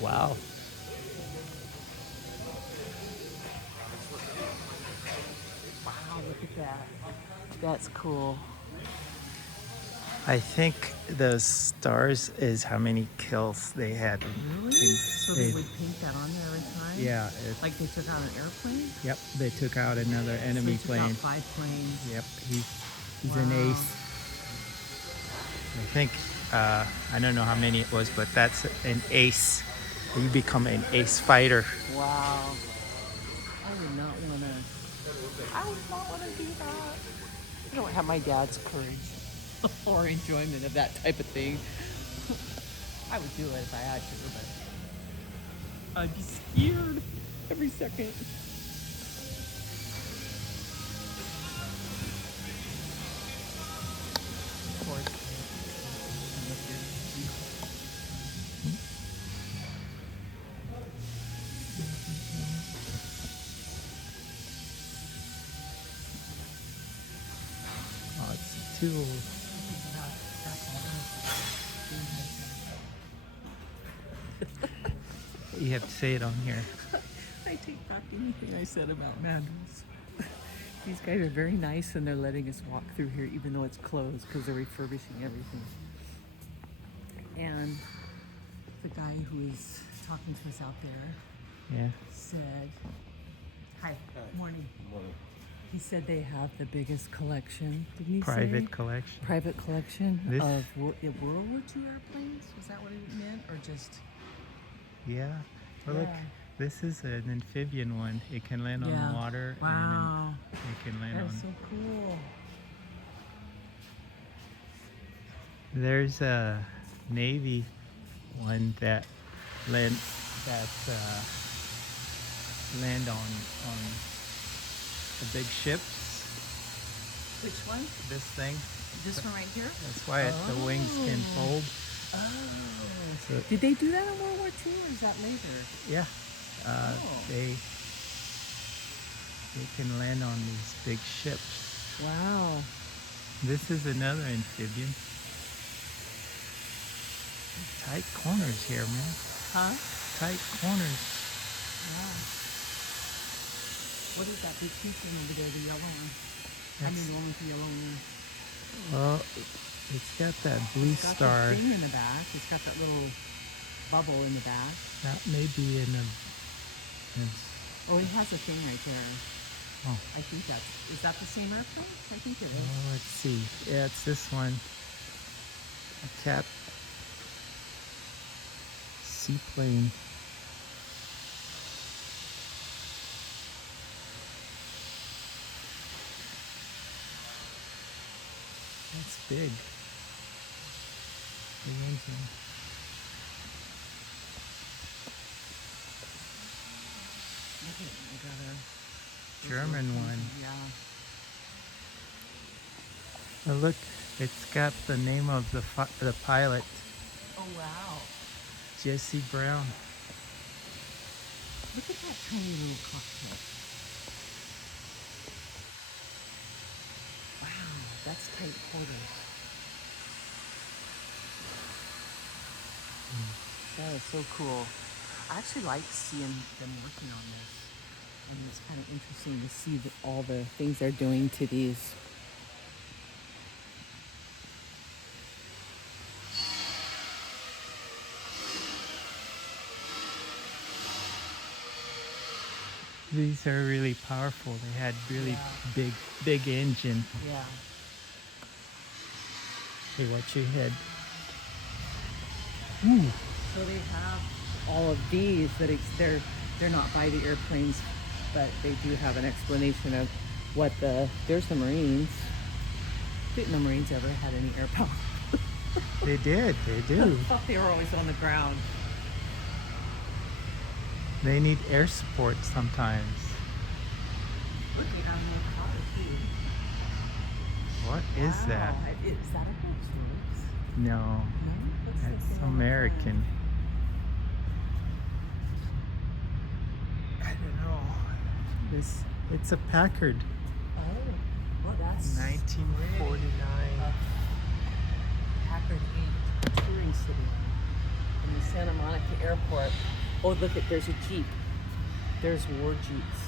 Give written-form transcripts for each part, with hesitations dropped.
Wow. Wow, look at that. That's cool. I think the stars is how many kills they had. Really? So they They, would paint that on there every time? yeah, Like they took out an airplane? yep, they took out another So they enemy took out plane. 5 planes. Yep, he's an Wow. ace. I think I don't know how many it was, but that's an ace. You become an ace fighter. Wow. I would not want to. I would not want to do that. I don't have my dad's courage or enjoyment of that type of thing. I would do it if I had to, but I'd be scared every second. Of course. Oh, it's too. You have to say it on here. I take back anything I said about Madras. These guys are very nice and they're letting us walk through here even though it's closed because they're refurbishing everything. And the guy who is talking to us out there Yeah. said, hi, morning. He said they have the biggest collection, didn't he say? Private collection. Private collection This- of World War II airplanes? Was that what it meant? Or just, Yeah. Well, look, Yeah. this is an amphibian one. It can land on Yeah. the water. Wow. And it can land That's on. so cool. There's a Navy one that land land on the big ships. Which one? This thing. This one right here? That's why the wings can fold. Oh. So, Did they do that in World War II or is that later? yeah. Oh. They can land on these big ships. Wow. This is another amphibian. Tight corners here, man. Huh? Tight corners. Yeah. What is that big pink thing over there, the yellow one? I mean, the one with the yellow one. Well, it's got that blue It's got star. that thing in the back. It's got that little bubble in the back. That may be in a. Oh, it has a thing right there. Oh. I think is that the same airplane? I think it is. Oh, let's see. Yeah, it's this one. A cat seaplane. It's big. The engine. Look at it. I got a German one. Yeah. Oh, look, it's got the name of the pilot, Oh wow. Jesse Brown. Look at that tiny little cockpit. Wow, that's tight quarters. That is so cool. I actually like seeing them working on this. And it's kind of interesting to see all the things they're doing to these. These are really powerful. They had really Yeah. big engine. Yeah. Hey, watch your head. So they have all of these that they're not by the airplanes, but they do have an explanation of what there's the Marines. Didn't the Marines ever had any air power? They did. They I do. thought they were always on the ground. They need air support sometimes. Look, they got more car too. What is that? Wow. Is that a Rolls-Royce? No, No? What's that that's thing on the American. front? I don't know. It's a Packard. Oh, well, that's 1949. Packard 8 touring city. in the Santa Monica airport. Oh, look at, there's a Jeep. There's war Jeeps.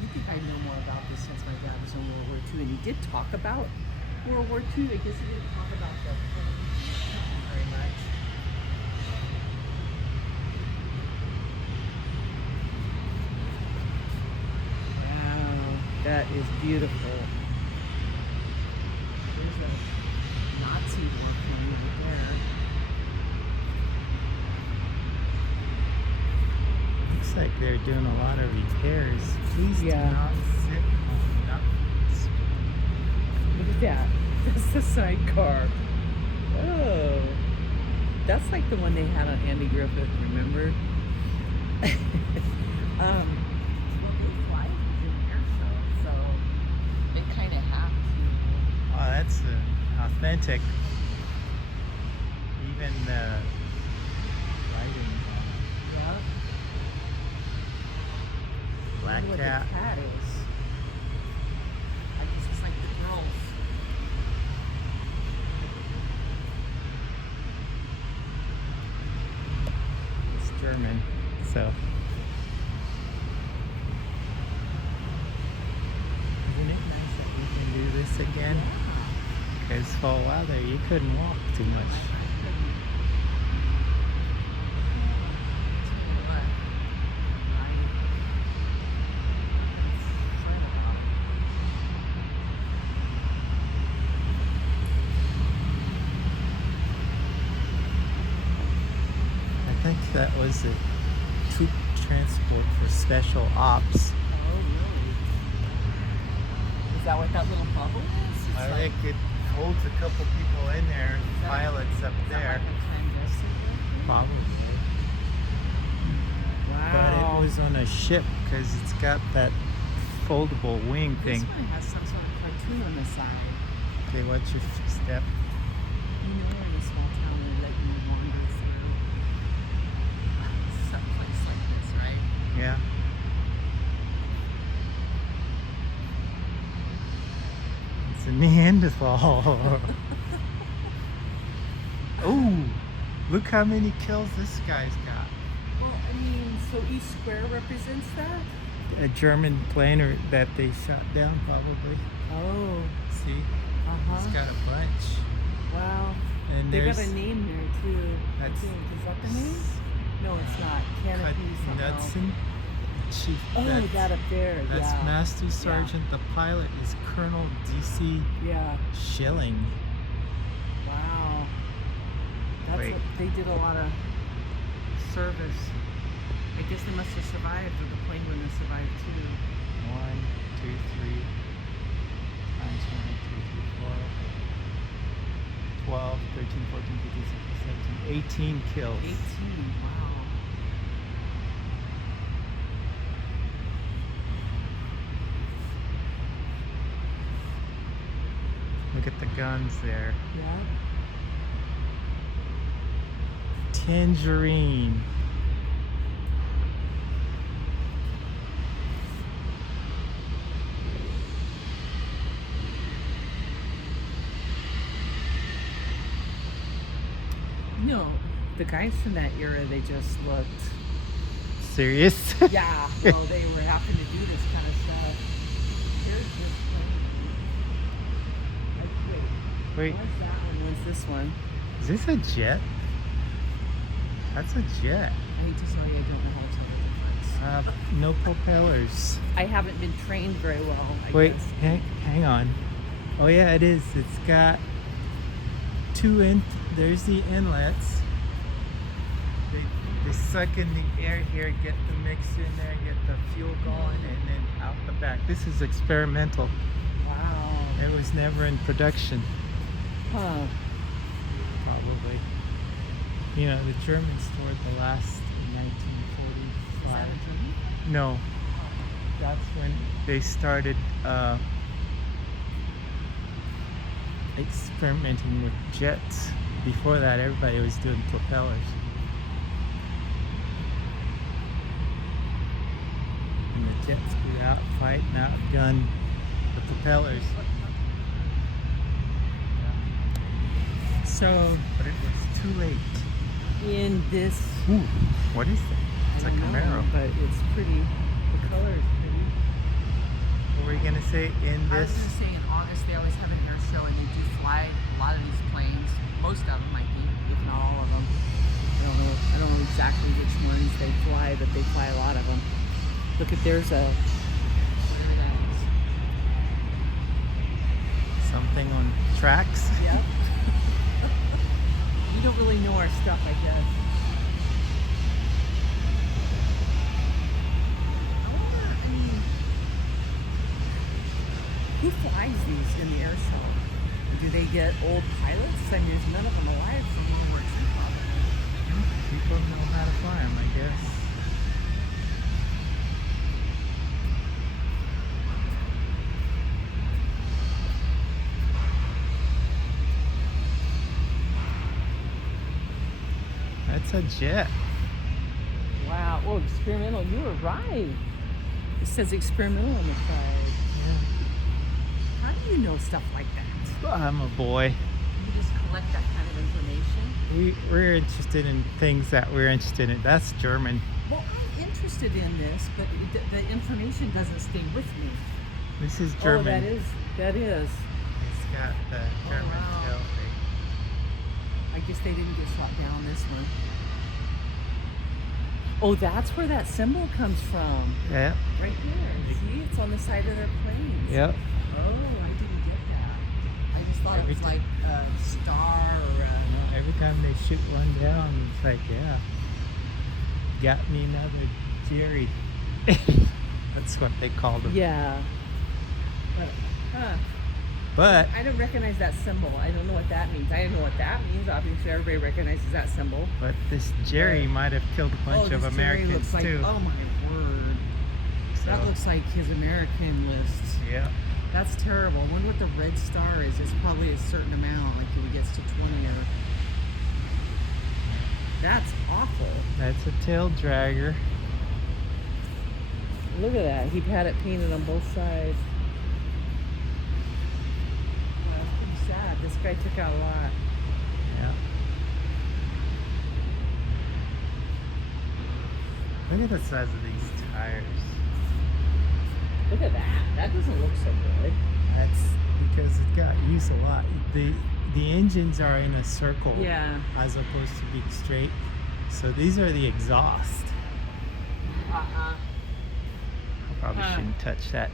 You think I know more about this since my dad was in World War II, and he did talk about World War II. I guess he didn't talk about the very much. Wow, that is beautiful. There's a Nazi war plane right there. Looks like they're doing a lot of repairs. Please do not sit on nuts. Look at that. That's the sidecar. Whoa. That's like the one they had on Andy Griffith, remember? Well, they fly in an air show, so they kind of have to. Oh, that's authentic. Even the lighting. Yeah. Black I wonder what cat. the cat is. I guess it's like the girls. It's German, so. Isn't it nice that we can do this again? Because for a while there, you couldn't walk too much. I think that was a troop transport for special ops. Oh, really? Is that what that little bubble is? It's I think it holds a couple people in there, pilots up there. Probably. Wow. But it was on a ship because it's got that foldable wing This thing. one has some sort of cartoon on the side. Okay, what's your step? You know, we're in a small town and they let you wander through some place like this, right? Yeah. It's a Neanderthal. Oh, look how many kills this guy's got. Well, I mean, so each square represents that? A German plane that they shot down, probably. Oh, See? uh-huh. It's got a bunch. Wow. And They there's got a name there, too. That's- I think. Is that the name? No, it's not. Canopy something else. Knudsen. Chief. Oh, that up there, That's yeah. Master Sergeant. The pilot is Colonel D.C. Yeah. Schilling. Wow. That's Wait. they did a lot of service. I guess they must have survived, or the plane wouldn't have survived too. 1, 2, 3 times 1, 2, 3, 4, 12, 13, 14, 15, 16, 17, 18 kills. 18. Wow. Look at the guns there. Yeah. Tangerine. No, the guys from that era, they just looked. Serious? Yeah. Well, they were having to do this kind of stuff. Here's this one. Wait, What's that one? What's this one? is this a jet? That's a jet. I hate to tell you, I don't know how to tell the difference. No propellers. I haven't been trained very well. I Wait, guess. hang on. Oh yeah, it is. It's got there's the inlets. They suck in the air here, get the mix in there, get the fuel going, and then out the back. This is experimental. Wow. It was never in production, Huh. probably. You know, the Germans stored the last in Is that 1945. a German? No, that's when they started experimenting with jets. Before that, everybody was doing propellers. And the jets go out, fight, and outgun the propellers. So So but it was too late. in this, Ooh, what is that? It's I a don't know, Camaro. but it's pretty. The color is pretty. What were you gonna say in I was this? going to say in August they always have an air show and they do fly a lot of these planes. Most of them, I think, if not all of them. I don't know exactly which ones they fly, but they fly a lot of them. Look at there's a whatever that is. Something on tracks? Yep. We don't really know our stuff, I guess. I wonder, I mean, who flies these in the air show? Do they get old pilots? I mean, there's none of them alive from World War II, probably. People know how to fly them, I guess. That's a jet. Wow. Oh, experimental. You were right. It says experimental on the side. Yeah. How do you know stuff like that? Well, I'm a boy. You just collect that kind of information? We're interested in things that we're interested in. That's German. Well, I'm interested in this, but the information doesn't stay with me. This is German. Oh, that is. It's got the German wow. tail thing. I guess they didn't get shot down this one. Oh, that's where that symbol comes from. Yeah. Right there. See, it's on the side of their planes. Yep. Oh, I didn't get that. I just thought it was like a star or a... Every time they shoot one down, it's like, yeah, got me another Jerry. That's what they called them. Yeah. But I don't recognize that symbol. I don't know what that means. I don't know what that means. Obviously, everybody recognizes that symbol. this Jerry might have killed a bunch of this Americans Jerry looks like, too. oh my word. So, That looks like his American list. yeah. That's terrible. I wonder what the red star is. It's probably a certain amount, like if it gets to 20 or... That's awful. That's a tail dragger. Look at that. He had it painted on both sides. That's pretty sad. This guy took out a lot. Yeah. Look at the size of these tires. Look at that. That doesn't look so good. That's because it got used a lot. The engines are in a circle, Yeah. as opposed to being straight. So these are the exhaust. Uh-uh. I probably shouldn't touch that.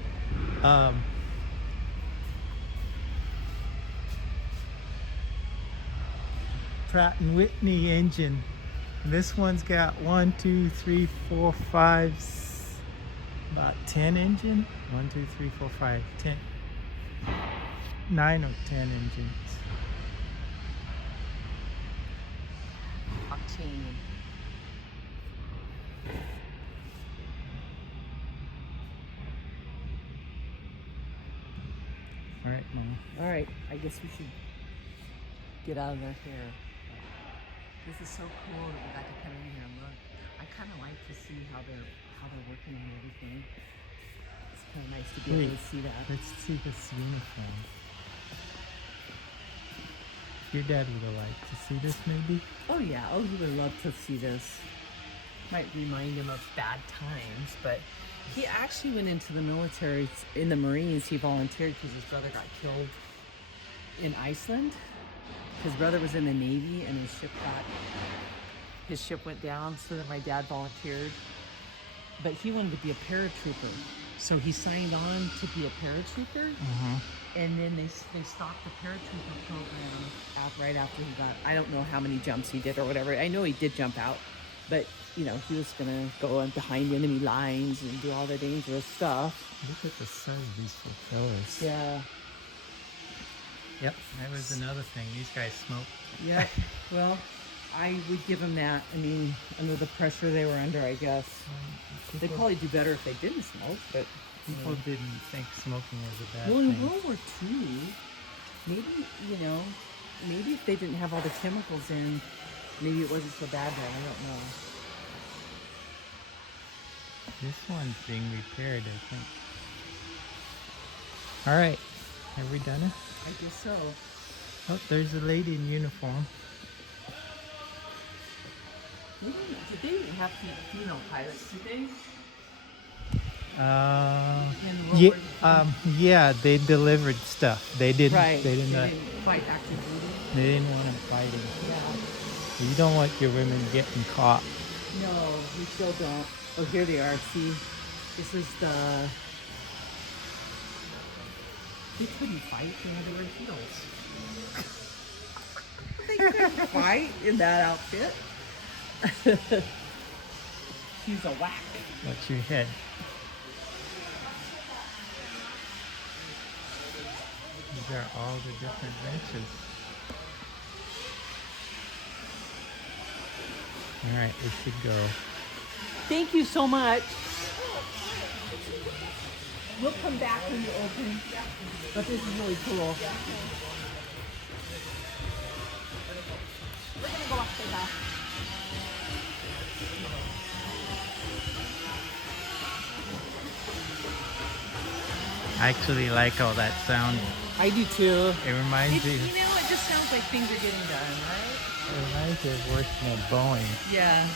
Pratt and Whitney engine. This one's got 1, 2, 3, 4, 5, about 10 engine. 1, 2, 3, 4, 5, 10. 9 or 10 engines. Octane. All right, Mom. All right, I guess we should get out of their hair. This is so cool that we got to come in here and look. I kind of like to see how they're working on everything. It's kind of nice to be able to see that. Let's see this uniform. Your dad would have liked to see this, maybe? Oh yeah, oh he would love to see this. Might remind him of bad times, but he actually went into the military, in the Marines. He volunteered because his brother got killed in Iceland. His brother was in the Navy and his ship went down, so that my dad volunteered. But he wanted to be a paratrooper. So he signed on to be a paratrooper. And then they stopped the paratrooper program right after he got, I don't know how many jumps he did or whatever. I know he did jump out, but you know, he was gonna go in behind enemy lines and do all the dangerous stuff. Look at the size of these propellers. Yeah. Yep, that was another thing. These guys smoke. Yeah. Well, I would give them that. I mean, under the pressure they were under, I guess. They'd probably do better if they didn't smoke, but... People didn't think smoking was a bad Well, in thing. World War II, maybe, you know, maybe if they didn't have all the chemicals in, maybe it wasn't so bad then. I don't know. This one's being repaired, I think. All right, have we done it? I guess so. Oh, there's a lady in uniform. Did they have female pilots? Did they? In World Yeah, War II? yeah, they delivered stuff. They didn't. Right. They didn't. They didn't fight active duty. They didn't want them fighting. Yeah. You don't want your women getting caught. No, we still don't. Oh, here they are. See, this is the. They couldn't fight. They had to wear heels. They couldn't fight in that outfit. She's a whack. Watch your head. These are all the different benches. All right, we should go. Thank you so much. We'll come back when you open. But this is really cool. We're gonna go upstairs now. I actually like all that sound. I do too. It reminds me. You know, it just sounds like things are getting done, right? It reminds me of working at Boeing. Yeah.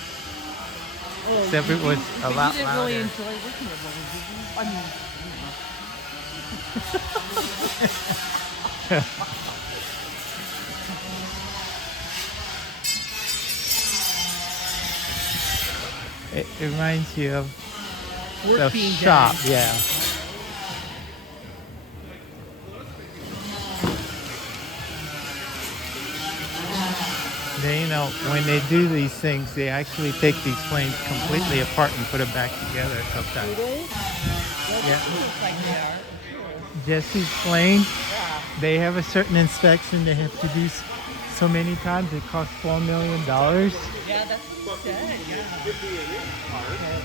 Oh, Except it was a lot you didn't really louder. enjoy working at Boeing, did you? I mean, It reminds you of work the being shop, done. yeah. They, when they do these things, they actually take these planes completely apart and put them back together Do sometimes. they? Well, Yeah. it looks like they are. Jesse's plane, Yeah. they have a certain inspection they have to do so many times. It costs $4 million. Yeah, that's what he said. Yeah.